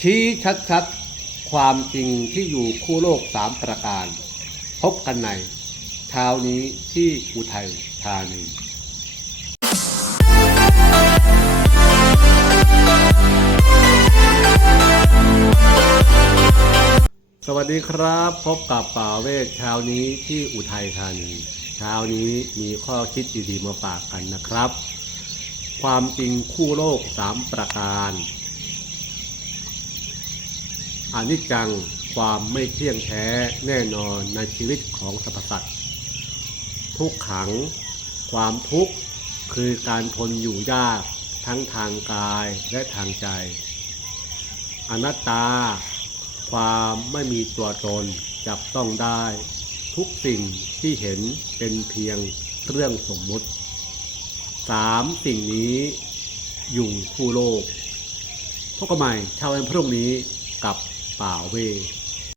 ชี้ชัดๆ ความจริงที่อยู่คู่โลกสามประการ พบกันในเช้านี้ที่อุทัยธานีสวัสดีครับ พบกับป่าเวทเช้านี้ที่อุทัยธานีเช้านี้มีข้อคิดดีๆมาฝากกันนะครับ ความจริงคู่โลกสามประการ อนิจจังความไม่เที่ยงแท้แน่นอนในชีวิตของสรรพสัตว์ทุกขัง ความทุกข์คือการทนอยู่ยากทั้งทางกายและทางใจ อนัตตา ความไม่มีตัวตนจับต้องได้ ทุกสิ่งที่เห็นเป็นเพียงเรื่องสมมุติสามสิ่งนี้อยู่คู่โลกพบกันใหม่เช้าวันพรุ่งนี้กับ ป่าเวท